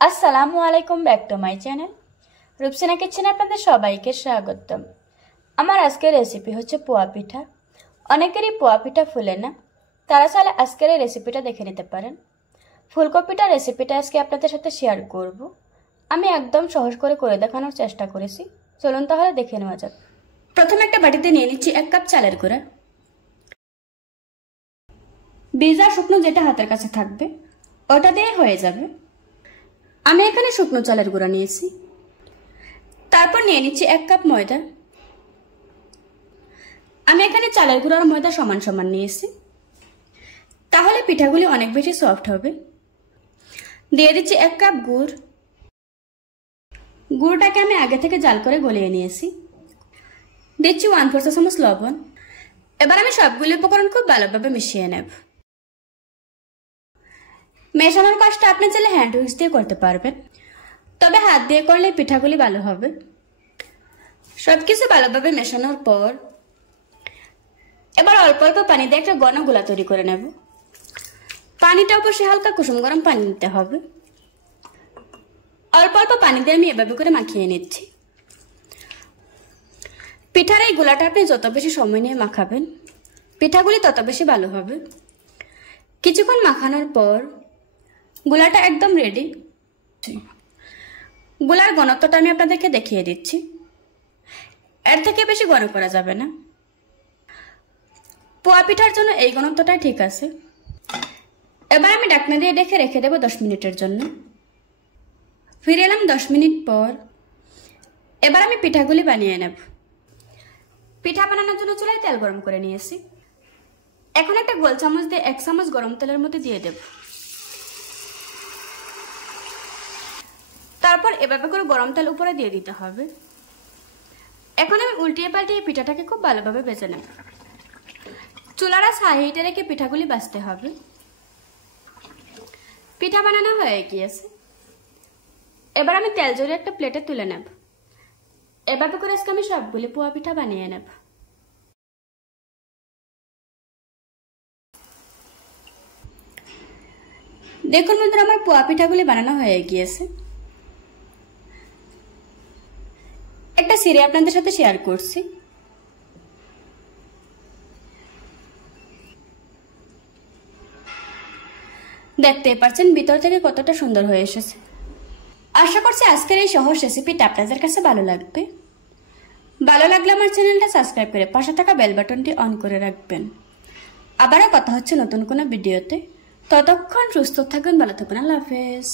আসসালামু আলাইকুম, back to my channel Rupsina কিচেনে আপনাদের সবাইকে স্বাগতম। আমার আজকের রেসিপি হচ্ছে পোয়া পিঠা। অনেকেরই পোয়া পিঠা ফুলে না, তারা চাইলে আজকের এই রেসিপিটা দেখে নিতে পারেন। ফুলকপিটার রেসিপিটা আজকে আপনাদের সাথে শেয়ার করব। আমি একদম সহজ করে দেখানোর চেষ্টা করেছি। চলুন তাহলে দেখে নেওয়া যাক। প্রথমে একটা বাটিতে নিয়ে নিচ্ছি 1 কাপ চালের গুঁড়া। ভিজা শুকনো যেটা হাতের কাছে থাকবে ওটা দিয়ে হয়ে যাবে। আমি এখানে শুকনো চালের গুঁড়া নিয়েছি। তারপর নিয়ে নিচ্ছি 1 কাপ ময়দা। আমি এখানে চালের গুঁড়ার ময়দা সমান সমান নিয়েছি, তাহলে পিঠাগুলি অনেক বেশি সফট হবে। দিয়ে দিচ্ছি 1 কাপ গুড়। গুড়টাকে আমি আগে থেকে জাল করে গলিয়ে নিয়েছি। দিচ্ছি 1/4 চা চামচ লবণ। এবার আমি সবগুলি উপকরণ খুব ভালোভাবে মিশিয়ে নেব। মেশানোর কাজটা আপনি চাইলে হ্যান্ড উইক্স দিয়ে করতে পারবেন, তবে হাত দিয়ে করলে পিঠাগুলি ভালো হবে। সবকিছু ভালোভাবে মেশানোর পর এবার অল্প অল্প পানি দিয়ে একটা ঘন গোলা তৈরি করে নেব। পানিটা অবশ্যই হালকা কুসুম গরম পানি নিতে হবে। অল্প অল্প পানি দিয়ে আমি এভাবে করে মাখিয়ে নিচ্ছি। পিঠার এই গোলাটা আপনি যত বেশি সময় নিয়ে মাখাবেন পিঠাগুলি তত বেশি ভালো হবে। কিছুক্ষণ মাখানোর পর গোলাটা একদম রেডি। গোলার ঘনত্বটা আমি আপনাদেরকে দেখিয়ে দিচ্ছি। এর থেকে বেশি ঘন করা যাবে না। পোয়া পিঠার জন্য এই ঘনত্বটাই ঠিক আছে। এবার আমি ঢাকনা দিয়ে ঢেকে রেখে দেবো 10 মিনিটের জন্য। ফিরে এলাম 10 মিনিট পর। এবার আমি পিঠাগুলি বানিয়ে নেব। পিঠা বানানোর জন্য চুলায় তেল গরম করে নিয়েছি। এখন একটা গোল চামচ দিয়ে 1 চামচ গরম তেলের মধ্যে দিয়ে দেব। তারপর এভাবে করে গরম তেল উপরে দিয়ে দিতে হবে। এখন আমি উল্টিয়ে পাল্টিয়ে পিঠাটাকে খুব ভালোভাবে ভেজে নেব। চুলার আঁচ হাই হিটে রেখে পিঠাগুলি ভাজতে হবে। পিঠা বানানো হয়ে গিয়েছে। এবার আমি তেল জড়িয়ে একটা প্লেটে তুলে নেব। এভাবে করে আজকে আমি সবগুলি পোয়া পিঠা বানিয়ে নেব। দেখুন বন্ধুরা, আমার পোয়া পিঠাগুলি বানানো হয়ে গিয়েছে। একটা সিরে আপনাদের সাথে শেয়ার করছি। দেখতে পাচ্ছেন ভিতর থেকে কতটা সুন্দর হয়ে এসেছে। আশা করছি আজকের এই সহজ রেসিপিটা আপনাদের কাছে ভালো লাগবে। ভালো লাগলে আমার চ্যানেলটা সাবস্ক্রাইব করে পাশে থাকা বেল বাটনটি অন করে রাখবেন। আবারও কথা হচ্ছে নতুন কোনো ভিডিওতে। ততক্ষণ সুস্থ থাকুন, ভালো থাকুন। আল্লাহ হাফেজ।